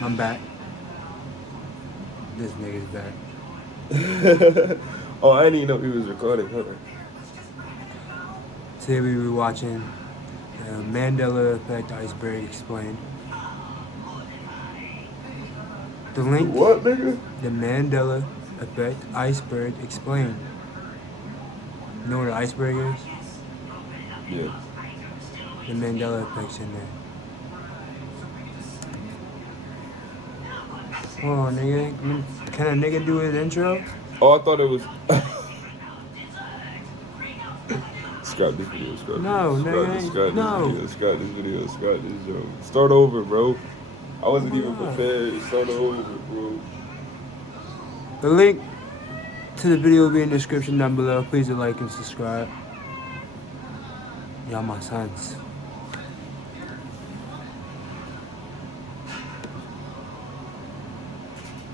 I'm back. This nigga's back. Oh, I didn't even know he was recording. Hold on. Today we were watching the Mandela Effect Iceberg Explained. The link, What, nigga? the Mandela Effect Iceberg Explained. You know what an iceberg is? Yeah. The Mandela Effect's in there. Oh, nigga. Can a nigga do his intro? Oh, I thought it was. Scrap this video. Scrap No, this. Scrap this. nigga. Scrap this No. video. Scrap this video. Scrap this. Yo. Start over, bro. I Oh wasn't my even god. prepared. Start over, bro. The link to the video will be in the description down below. Please like and subscribe. Y'all my sons.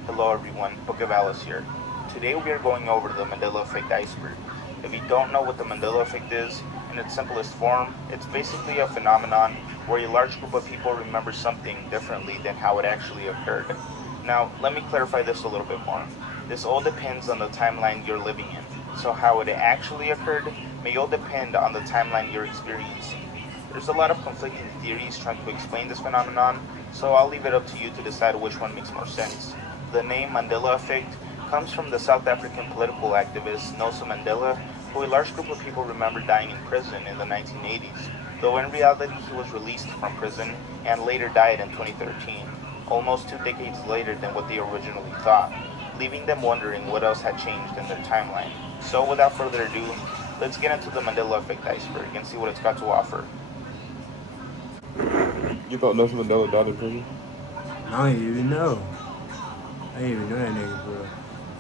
Hello everyone, Book of Alice here. Today we are going over the Mandela Effect iceberg. If you don't know what the Mandela Effect is, in its simplest form, it's basically a phenomenon where a large group of people remember something differently than how it actually occurred. Now, let me clarify this a little bit more. This all depends on the timeline you're living in, so how it actually occurred may all depend on the timeline you're experiencing. There's a lot of conflicting theories trying to explain this phenomenon, so I'll leave it up to you to decide which one makes more sense. The name Mandela Effect comes from the South African political activist Nelson Mandela, who a large group of people remember dying in prison in the 1980s, though in reality he was released from prison and later died in 2013, almost 2 decades later than what they originally thought, leaving them wondering what else had changed in their timeline. So without further ado, let's get into the Mandela Effect iceberg and see what it's got to offer. You thought Nelson Mandela died in prison? I don't even know. I didn't even know that nigga, bro.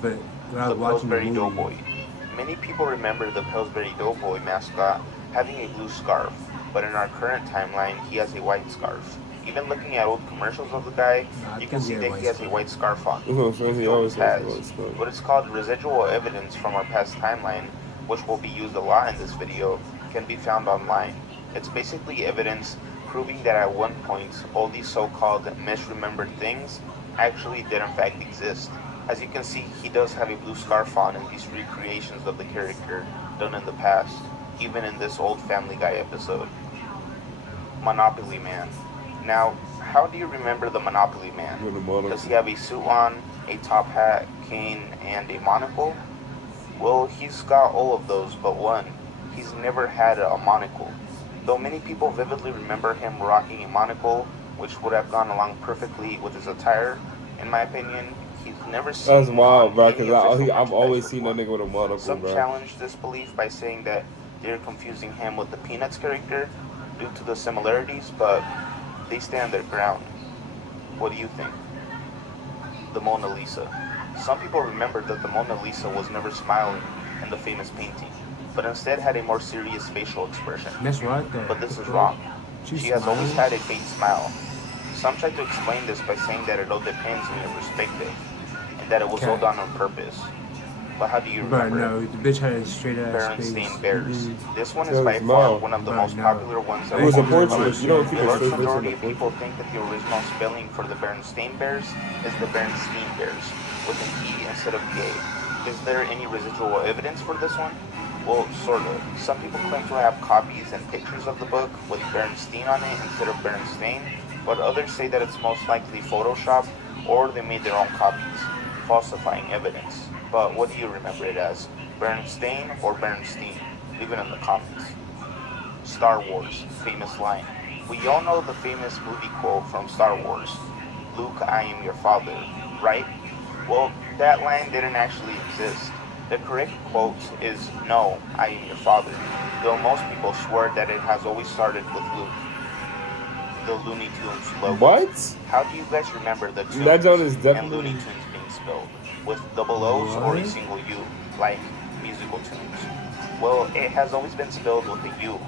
But when I The was watching the Pillsbury movie, Doughboy. Many people remember the Pillsbury Doughboy mascot having a blue scarf, but in our current timeline, he has a white scarf. Even looking at old commercials of the guy, I you can think see he had that white he has a scarf. white scarf on, That's what I'm saying. which He he always always has has. white stuff. What is called residual evidence from our past timeline, which will be used a lot in this video, can be found online. It's basically evidence proving that at one point, all these so-called misremembered things actually did in fact exist. As you can see, he does have a blue scarf on in these recreations of the character done in the past, even in this old Family Guy episode. Monopoly Man. Now, how do you remember the Monopoly Man? With the monocle. Does he have a suit on, a top hat, cane, and a monocle? Well, he's got all of those but one. He's never had a monocle. Though many people vividly remember him rocking a monocle, which would have gone along perfectly with his attire, in my opinion, he's never seen That's wild, on bro. any Cause official I've always merchandise seen that report. nigga with a monocle, Some bro. challenge this belief by saying that they're confusing him with the Peanuts character due to the similarities, but they stand their ground. What do you think? The Mona Lisa. Some people remember that the Mona Lisa was never smiling in the famous painting, but instead had a more serious facial expression. That's what I thought. But this is wrong. She She has always smiling? had a faint smile. Some try to explain this by saying that it all depends on your perspective, and that it was all Cat. done on purpose. But how do you But remember no, it? the bitch had a straight ass face. Berenstain Bears. This one is Tell by his far mom. one of the But most no. popular ones that It was was a always portrait. published. You don't keep A a large straight face in majority the of people portrait. think that the original spelling for the Berenstain Bears is the Berenstain Bears, with an E instead of the A. Is there any residual evidence for this one? Well, sort of. Some people claim to have copies and pictures of the book with Berenstein on it instead of Berenstain, but others say that it's most likely Photoshop or they made their own copies, falsifying evidence. But what do you remember it as? Berenstain or Berenstein? Leave it in the comments. Star Wars, famous line. We all know the famous movie quote from Star Wars, Luke, I am your father, right? Well, that line didn't actually exist. The correct quote is, no, I am your father, though most people swear that it has always started with Luke, the Looney Tunes logo. What? How do you guys remember the tunes That joint is and definitely. Looney Tunes being spelled? With double O's or a What? single U, like musical tunes? Well, it has always been spelled with a U,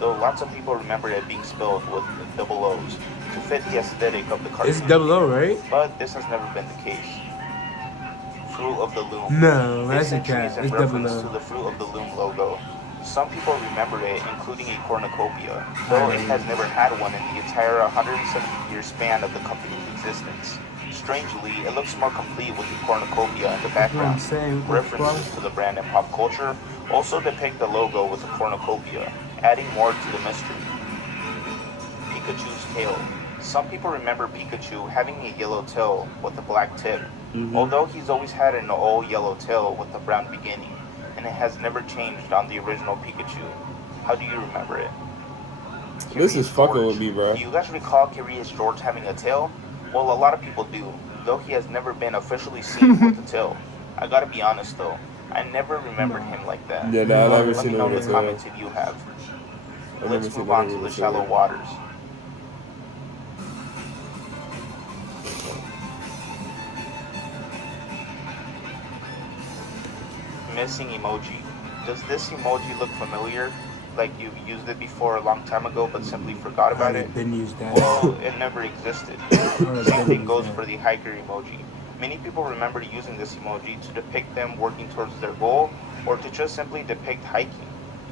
though lots of people remember it being spelled with double O's to fit the aesthetic of the cartoon. It's double O, right? But this has never been the case. Fruit of the Loom. No, This that's a entry is cat. in It's double reference to O. the Fruit of the Loom logo. Some people remember it, including a cornucopia, though it has never had one in the entire 170-year span of the company's existence. Strangely, it looks more complete with the cornucopia in the background. References to the brand in pop culture also depict the logo with the cornucopia, adding more to the mystery. Pikachu's tail. Some people remember Pikachu having a yellow tail with a black tip, although he's always had an all yellow tail with a brown beginning, and it has never changed on the original Pikachu. How do you remember it? This is fucking with me, bro. Do you guys recall Curious George having a tail? Well, a lot of people do, though he has never been officially seen with a tail. I gotta be honest though, I never remembered him like that. Yeah, nah, I've never Let seen me him know in with the a tail. comments if you have. I've never Let's seen move on him to the with a shallow tail. waters. Missing emoji. Does this emoji look familiar? Like you've used it before a long time ago but simply forgot about it? Been used that. Well, it never existed. Same thing goes for the hiker emoji. Many people remember using this emoji to depict them working towards their goal or to just simply depict hiking.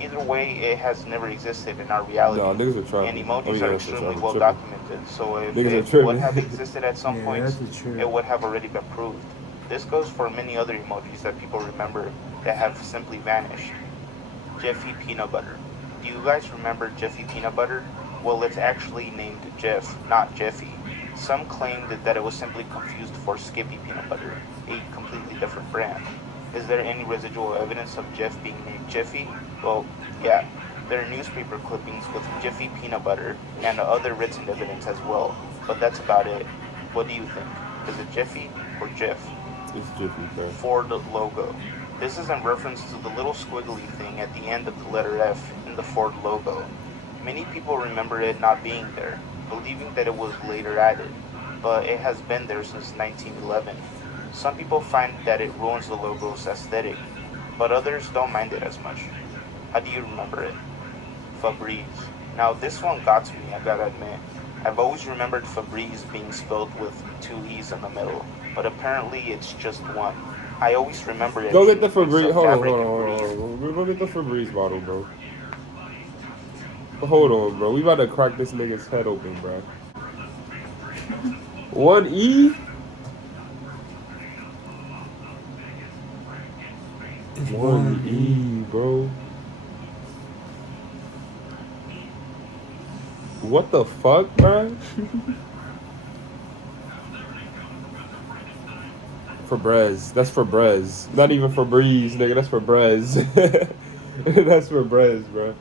Either way, it has never existed in our reality. Nah, niggas are And tripping. emojis are extremely well tripping. documented, so if Niggas are it tripping. would have existed at some Yeah, point, that's true. it would have already been proved. This goes for many other emojis that people remember that have simply vanished. Jeffy Peanut Butter. Do you guys remember Jeffy Peanut Butter? Well, it's actually named Jeff, not Jeffy. Some claimed that it was simply confused for Skippy Peanut Butter, a completely different brand. Is there any residual evidence of Jeff being named Jeffy? Well, yeah. There are newspaper clippings with Jiffy Peanut Butter and other written evidence as well, but that's about it. What do you think? Is it Jiffy or Jif? It's Jiffy, bro. Ford logo. This is in reference to the little squiggly thing at the end of the letter F in the Ford logo. Many people remember it not being there, believing that it was later added, but it has been there since 1911. Some people find that it ruins the logo's aesthetic, but others don't mind it as much. How do you remember it? Febreze. Now this one got to me, I gotta admit. I've always remembered Febreze being spelled with two E's in the middle, but apparently it's just one. I always remember it. Go get the being a mix Febreze. of Hold on, fabric hold on, and hold breeze. on. Go get the Febreze bottle, bro. Hold on, bro. We about to crack this nigga's head open, bro. 1E? It's 1E, bro. What the fuck, bro? Febreze. That's Febreze. Not even Febreze, nigga. That's Febreze. That's Febreze, bro.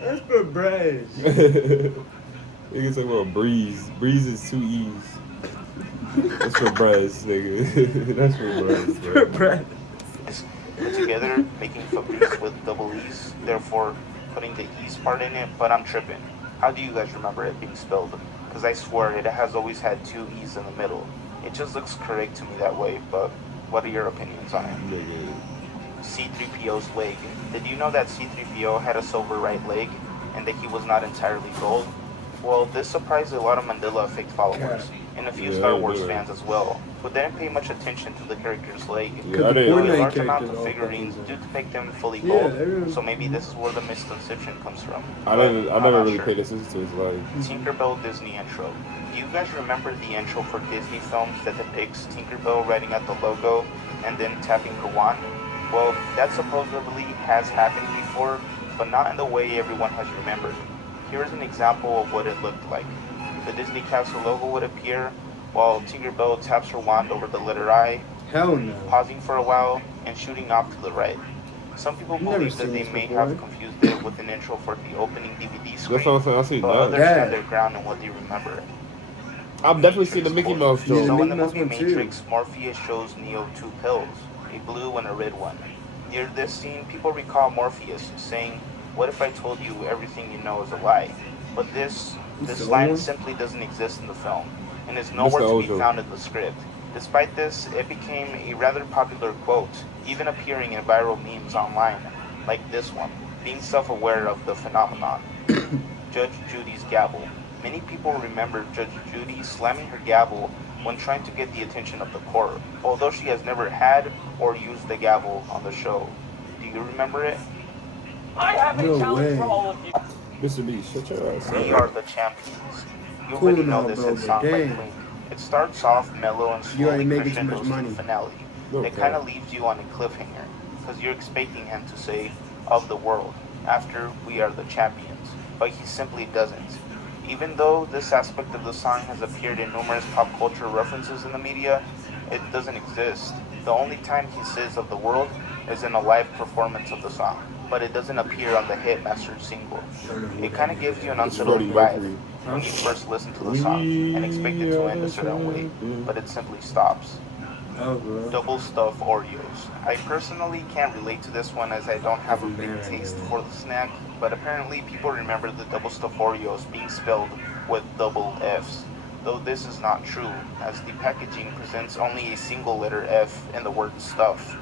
That's for bread. Nigga talking about breeze. Breeze is two E's. That's Febreze, nigga. That's Febreze, bro. bread. Put together, making Febreze with double E's, therefore putting the E's part in it, but I'm tripping. How do you guys remember it being spelled? Because I swear it has always had two E's in the middle. It just looks correct to me that way, but what are your opinions on it? Nigga. C-3PO's leg. Did you know that C-3PO had a silver right leg and that he was not entirely gold? Well, this surprised a lot of Mandela effect followers and a few Yeah, Star Wars yeah. fans as well, who didn't pay much attention to the character's leg. Yeah, I the didn't. A Fortnite large amount characters of all figurines fucking do depict them fully Yeah, gold, everyone- so maybe this is where the misconception comes from. I But never I'm really not sure. paid attention to his leg. Tinkerbell Disney intro. Do you guys remember the intro for Disney films that depicts Tinkerbell writing out the logo and then tapping her wand? Well, that supposedly has happened before, but not in the way everyone has remembered. Here is an example of what it looked like. The Disney Castle logo would appear while Tinkerbell taps her wand over the letter I, Hell no. pausing for a while and shooting off to the right. Some people Never believe that seen they this may before. have confused it with an intro for the opening DVD screen, That's what I'm saying. I see but that. others Yeah. stand their ground in what they remember. I've definitely seen the Mickey Mouse Yeah, joke. So in the Mickey Mouse movie one too. Matrix, Morpheus shows Neo two pills, a blue and a red one. Near this scene, people recall Morpheus saying, "What if I told you everything you know is a lie?" But this the line one? simply doesn't exist in the film, and is nowhere the to old be joke. found in the script. Despite this, it became a rather popular quote, even appearing in viral memes online, like this one, being self-aware of the phenomenon. Judge Judy's gavel. Many people remember Judge Judy slamming her gavel when trying to get the attention of the court, although she has never had or used the gavel on the show. Do you remember it? I have a No challenge way. for all of you. Mr. B, shut your ass We up. are the champions. You Cool already know now, this bro, hit but song by damn. Queen. It starts off mellow and You already slowly making too much crescendos to money. the finale. No It kind cap. of leaves you on a cliffhanger, because you're expecting him to say, of the world, after we are the champions, but he simply doesn't. Even though this aspect of the song has appeared in numerous pop culture references in the media, it doesn't exist. The only time he says of the world is in a live performance of the song, but it doesn't appear on the Hitmaster single. It kind of gives you an It's Freddie unsettled vibe Mercury. when you first listen to the song and expect it to end a certain way, but it simply stops. Oh, bro. Double stuff Oreos. I personally can't relate to this one as I don't have a Doesn't big matter, taste man. for the snack, but apparently people remember the double stuff Oreos being spelled with double F's. Though this is not true, as the packaging presents only a single letter F in the word stuff.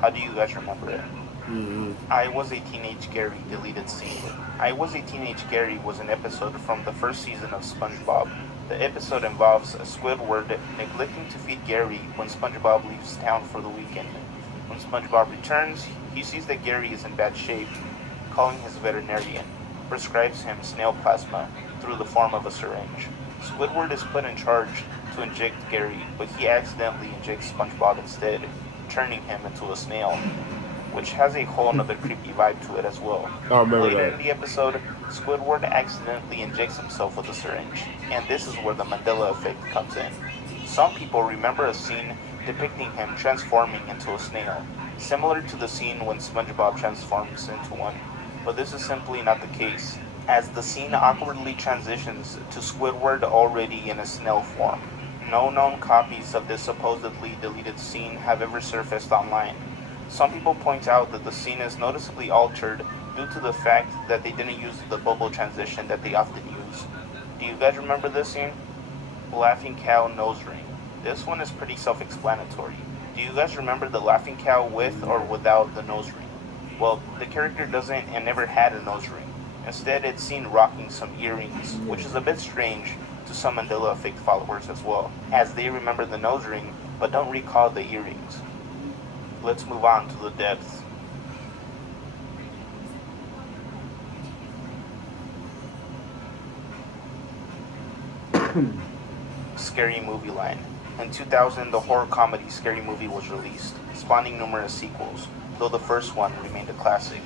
How do you guys remember it? Mm-hmm. I Was a Teenage Gary deleted scene. I Was a Teenage Gary was an episode from the first season of SpongeBob. The episode involves Squidward neglecting to feed Gary when SpongeBob leaves town for the weekend. When SpongeBob returns, he sees that Gary is in bad shape. Calling his veterinarian, prescribes him snail plasma through the form of a syringe. Squidward is put in charge to inject Gary, but he accidentally injects SpongeBob instead, turning him into a snail, which has a whole nother creepy vibe to it as well. I remember Later that. in the episode, Squidward accidentally injects himself with a syringe, and this is where the Mandela effect comes in. Some people remember a scene depicting him transforming into a snail, similar to the scene when SpongeBob transforms into one, but this is simply not the case, as the scene awkwardly transitions to Squidward already in a snail form. No known copies of this supposedly deleted scene have ever surfaced online. Some people point out that the scene is noticeably altered due to the fact that they didn't use the bubble transition that they often use. Do you guys remember this scene? Laughing Cow nose ring. This one is pretty self-explanatory. Do you guys remember the Laughing Cow with or without the nose ring? Well, the character doesn't and never had a nose ring. Instead, it's seen rocking some earrings, which is a bit strange to some Mandela effect followers as well, as they remember the nose ring but don't recall the earrings. Let's move on to the depths. Scary Movie line. In 2000, the horror comedy Scary Movie was released, spawning numerous sequels, though the first one remained a classic.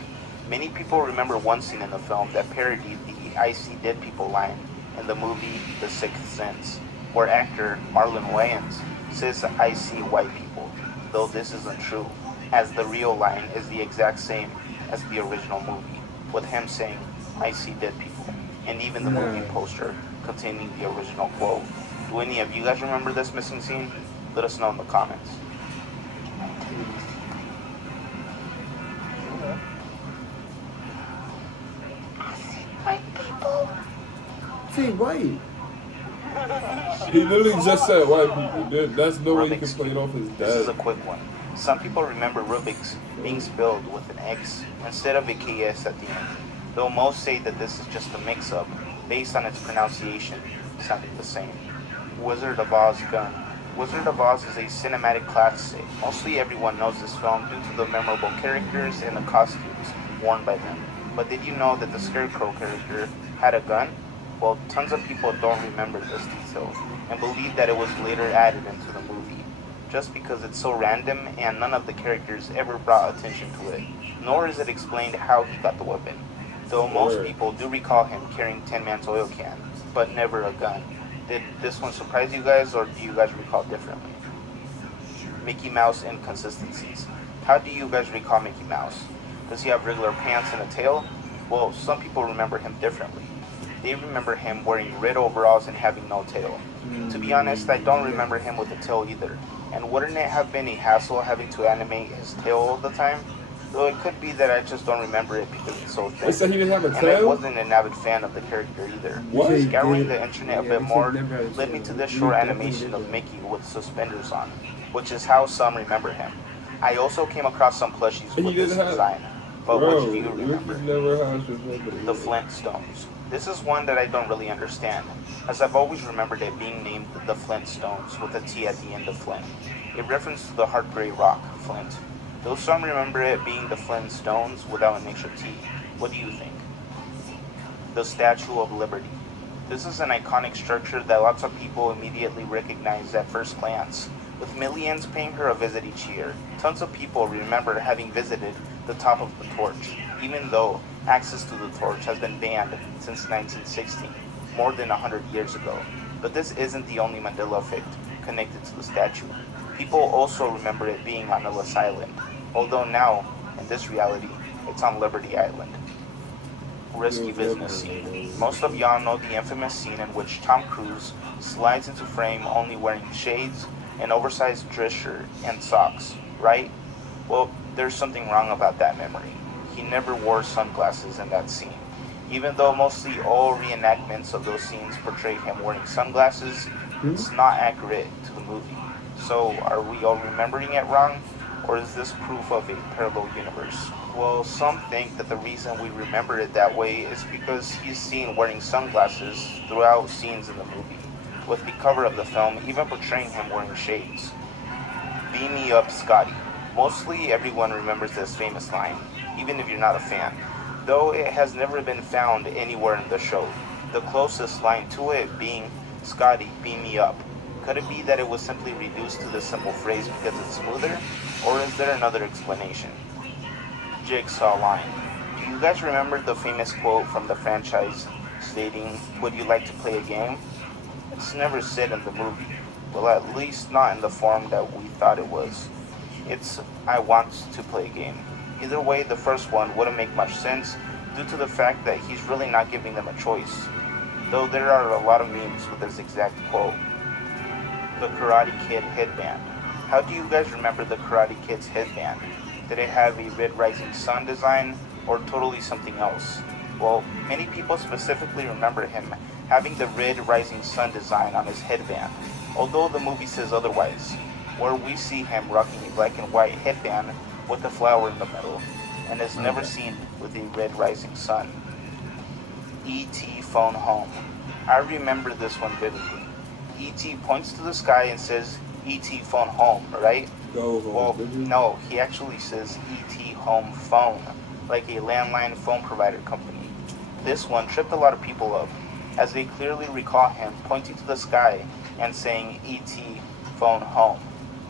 Many people remember one scene in the film that parodied the I see dead people line in the movie The Sixth Sense, where actor Marlon Wayans says I see white people, though this isn't true, as the real line is the exact same as the original movie, with him saying I see dead people, and even the movie poster containing the original quote. Do any of you guys remember this missing scene? Let us know in the comments. White people. Say white. He literally just said white people. That's no way you can Rubik's play it off his This is a dad. quick one. Some people remember Rubik's being spelled with an X instead of a KS at the end, though most say that this is just a mix-up based on its pronunciation sounding the same. Wizard of Oz gun. Wizard of Oz is a cinematic classic. Mostly everyone knows this film due to the memorable characters and the costumes worn by them. But did you know that the Scarecrow character had a gun? Well, tons of people don't remember this detail and believe that it was later added into the movie, just because it's so random and none of the characters ever brought attention to it, nor is it explained how he got the weapon, though most people do recall him carrying Tin Man's oil can, but never a gun. Did this one surprise you guys, or do you guys recall differently? Mickey Mouse inconsistencies. How do you guys recall Mickey Mouse? Does he have regular pants and a tail? Well, some people remember him differently. They remember him wearing red overalls and having no tail. To be honest, I don't remember him with a tail either. And wouldn't it have been a hassle having to animate his tail all the time? Though it could be that I just don't remember it because it's so They said thin. he didn't have a And I tail? wasn't an avid fan of the character either. What? Scouring the internet a bit more led me to this short definitely animation did of that. Mickey with suspenders on, which is how some remember him. I also came across some plushies He with this didn't have- design. But Bro, which do you remember? Ricky never has remembered. The Flintstones. This is one that I don't really understand, as I've always remembered it being named the Flintstones with a T at the end of Flint, a reference to the hard gray rock, Flint. Though some remember it being the Flintstones without an extra T, What do you think? The Statue of Liberty. This is an iconic structure that lots of people immediately recognize at first glance, with millions paying her a visit each year. Tons of people remember having visited the top of the torch, even though access to the torch has been banned since 1960, more than 100 years ago. But this isn't the only Mandela effect connected to the statue. People also remember it being on Ellis Island, although now, in this reality, it's on Liberty Island. Risky business scene. Most of y'all know the infamous scene in which Tom Cruise slides into frame only wearing shades, an oversized dress shirt, and socks, right? Well, there's something wrong about that memory. He never wore sunglasses in that scene. Even though mostly all reenactments of those scenes portray him wearing sunglasses, it's not accurate to the movie. So, are we all remembering it wrong? Or is this proof of a parallel universe? Well, some think that the reason we remember it that way is because he's seen wearing sunglasses throughout scenes in the movie, with the cover of the film even portraying him wearing shades. Beam me up, Scotty. Mostly everyone remembers this famous line, even if you're not a fan, though it has never been found anywhere in the show, the closest line to it being, Scotty, beam me up. Could it be that it was simply reduced to the simple phrase because it's smoother, or is there another explanation? Jigsaw line. Do you guys remember the famous quote from the franchise stating, would you like to play a game? It's never said in the movie, well, at least not in the form that we thought it was. It's, I want to play a game. Either way, the first one wouldn't make much sense due to the fact that he's really not giving them a choice, though there are a lot of memes with this exact quote. The Karate Kid headband. How do you guys remember the Karate Kid's headband? Did it have a red rising sun design or totally something else? Well, many people specifically remember him having the red rising sun design on his headband, although the movie says otherwise, where we see him rocking a black and white headband with a flower in the middle, and is never seen with a red rising sun. E.T. Phone Home. I remember this one vividly. E.T. points to the sky and says, E.T. Phone Home, right? Well, no, he actually says E.T. Home Phone, like a landline phone provider company. This one tripped a lot of people up, as they clearly recall him pointing to the sky and saying E.T. Phone Home.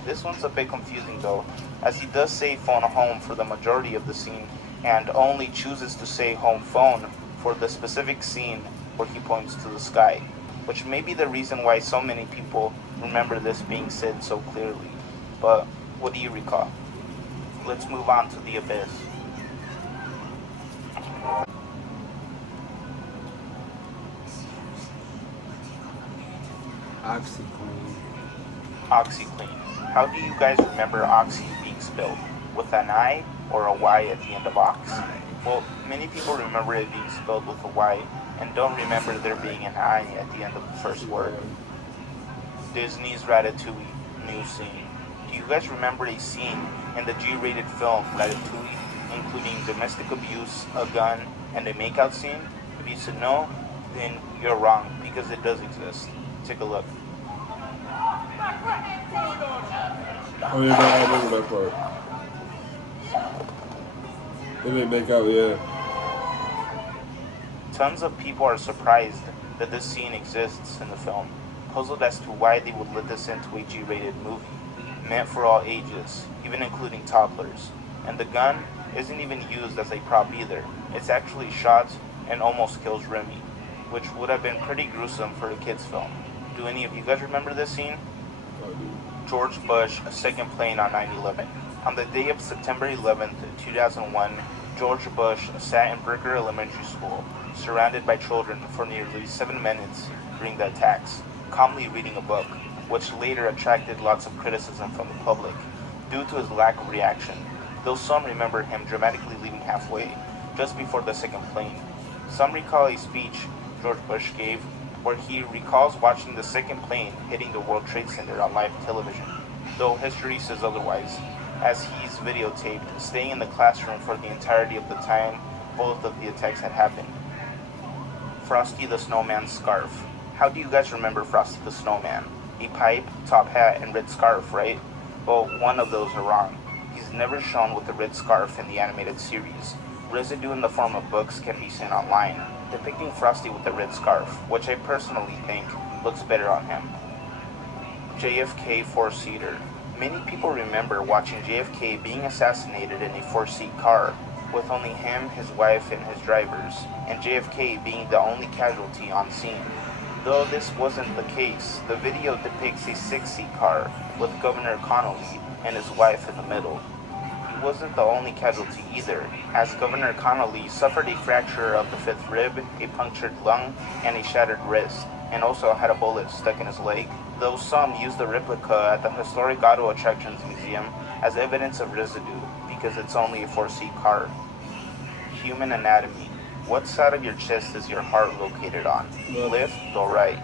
This one's a bit confusing though, as he does say phone home for the majority of the scene, and only chooses to say home phone for the specific scene where he points to the sky, which may be the reason why so many people remember this being said so clearly. But what do you recall? Let's move on to the abyss. OxyClean. OxyClean. How do you guys remember oxy being spelled? With an I or a Y at the end of ox? Well, many people remember it being spelled with a Y and don't remember there being an I at the end of the first word. Disney's Ratatouille, new scene. Do you guys remember a scene in the G-rated film Ratatouille, including domestic abuse, a gun, and a makeout scene? If you said no, then you're wrong, because it does exist. Take a look. Oh yeah, I remember that part. They didn't make out, yeah. Tons of people are surprised that this scene exists in the film, puzzled as to why they would let this into a G-rated movie, meant for all ages, even including toddlers. And the gun isn't even used as a prop either. It's actually shot and almost kills Remy, which would have been pretty gruesome for a kids' film. Do any of you guys remember this scene? George Bush, second plane on 9/11. On the day of September 11th, 2001, George Bush sat in Bricker Elementary School, surrounded by children for nearly 7 minutes during the attacks, calmly reading a book, which later attracted lots of criticism from the public due to his lack of reaction, though some remember him dramatically leaving halfway, just before the second plane. Some recall a speech George Bush gave where he recalls watching the second plane hitting the World Trade Center on live television, though history says otherwise, as he's videotaped staying in the classroom for the entirety of the time both of the attacks had happened. Frosty the Snowman's scarf. How do you guys remember Frosty the Snowman? A pipe, top hat, and red scarf, right? Well, one of those are wrong. He's never shown with a red scarf in the animated series, Residue in the form of books can be seen online, depicting Frosty with a red scarf, which I personally think looks better on him. JFK four-seater. Many people remember watching JFK being assassinated in a four-seat car, with only him, his wife, and his drivers, and JFK being the only casualty on scene. Though this wasn't the case, the video depicts a six-seat car with Governor Connolly and his wife in the middle. He wasn't the only casualty either, as Governor Connolly suffered a fracture of the fifth rib, a punctured lung, and a shattered wrist, and also had a bullet stuck in his leg, though some used the replica at the Historic Auto Attractions Museum as evidence of residue because it's only a four-seat car. Human anatomy. What side of your chest is your heart located on? Left or right?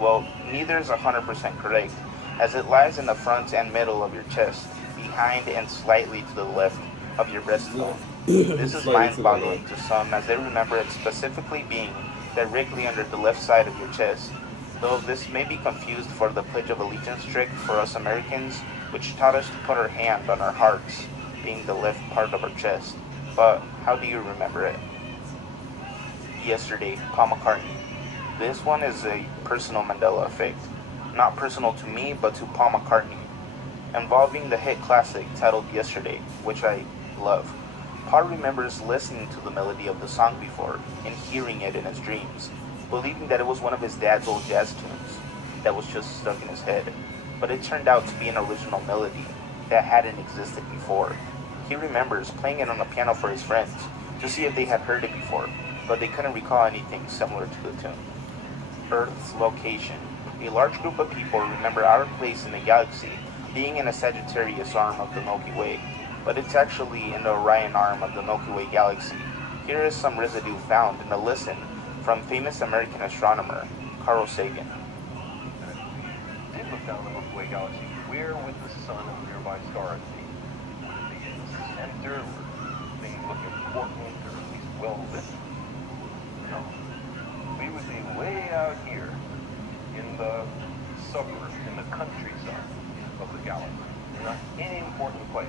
Well, neither is 100% correct, as it lies in the front and middle of your chest, behind and slightly to the left of your breastbone. This is mind-boggling to some, as they remember it specifically being directly under the left side of your chest, though this may be confused for the Pledge of Allegiance trick for us Americans, which taught us to put our hand on our hearts, being the left part of our chest. But how do you remember it? Yesterday, Paul McCartney. This one is a personal Mandela effect. Not personal to me, but to Paul McCartney, involving the hit classic titled Yesterday, which I love. Paul remembers listening to the melody of the song before and hearing it in his dreams, believing that it was one of his dad's old jazz tunes that was just stuck in his head. But it turned out to be an original melody that hadn't existed before. He remembers playing it on the piano for his friends to see if they had heard it before, but they couldn't recall anything similar to the tune. Earth's location. A large group of people remember our place in the galaxy being in a Sagittarius arm of the Milky Way, but it's actually in the Orion arm of the Milky Way galaxy. Here is some residue found in a listen from famous American astronomer Carl Sagan. Did look down the Milky Way galaxy. Where would the sun and nearby stars be? Would it be in the center where things look important or at least well lit? No. We would be way out here in the suburbs, in the countryside of the galaxy. Not any important place.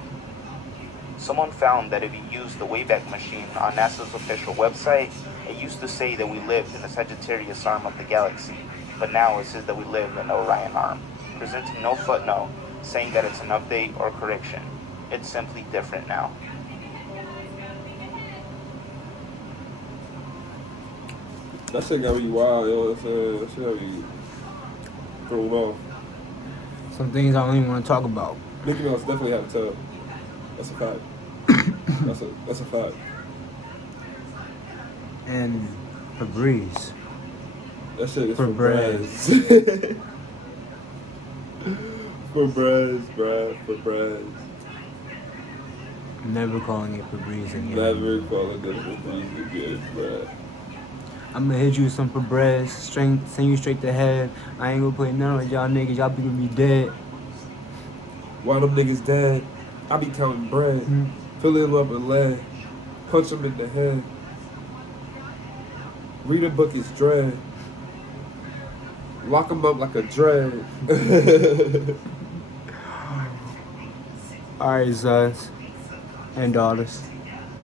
Someone found that if you used the Wayback Machine on NASA's official website, it used to say that we lived in the Sagittarius arm of the galaxy, but now it says that we live in the Orion arm, presenting no footnote saying that it's an update or correction. It's simply different now. That shit got me wild, yo. That shit got me thrown off. Some things I don't even want to talk about. Mickey Mouse definitely had a tail. That's a fact. That's a fact. And Febreze. That shit is Febreze. Febreze, bruh. Febreze. Never calling it Febreze again. Never calling it Febreze again, bruh. I'm gonna hit you with some Febreze, send you straight to head. I ain't gonna play none of y'all niggas. Y'all people be dead. Why them niggas dead? I be counting bread, fill him up with lead, punch him in the head. Read a book is dread. Lock him up like a dread. Alright, sons and daughters.